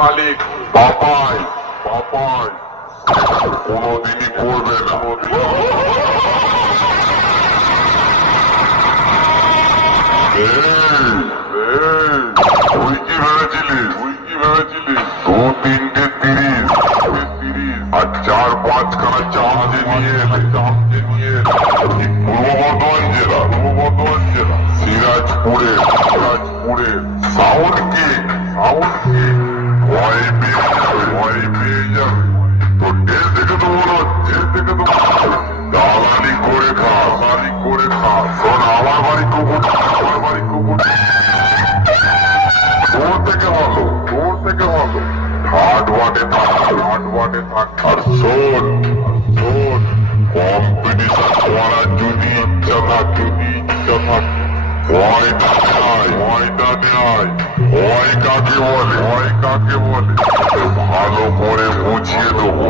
মালিক পাপাই পাপাই কোনোদিনই করবে না। তুই কি ভেবেছিলিস 2-3টে 30 আর 4-5খানা জাহাজে নিয়ে পূর্ব বর্ধমান জেলা সিরাজপুরে সাউন্ড কিং ভয় পেয়ে যাবে। তো ডেল থেকে তো মনে হচ্ছে দালালি করে খা শোন আমার বাড়ি কুকুর তোর থেকে ভালো হাট বাটে থাক। আর শোন কম্পিটিশন করার যদি ইচ্ছা থাক ভয়টা নেয় ভয় কাকে বলে ভালো করে বুঝিয়ে দেবো।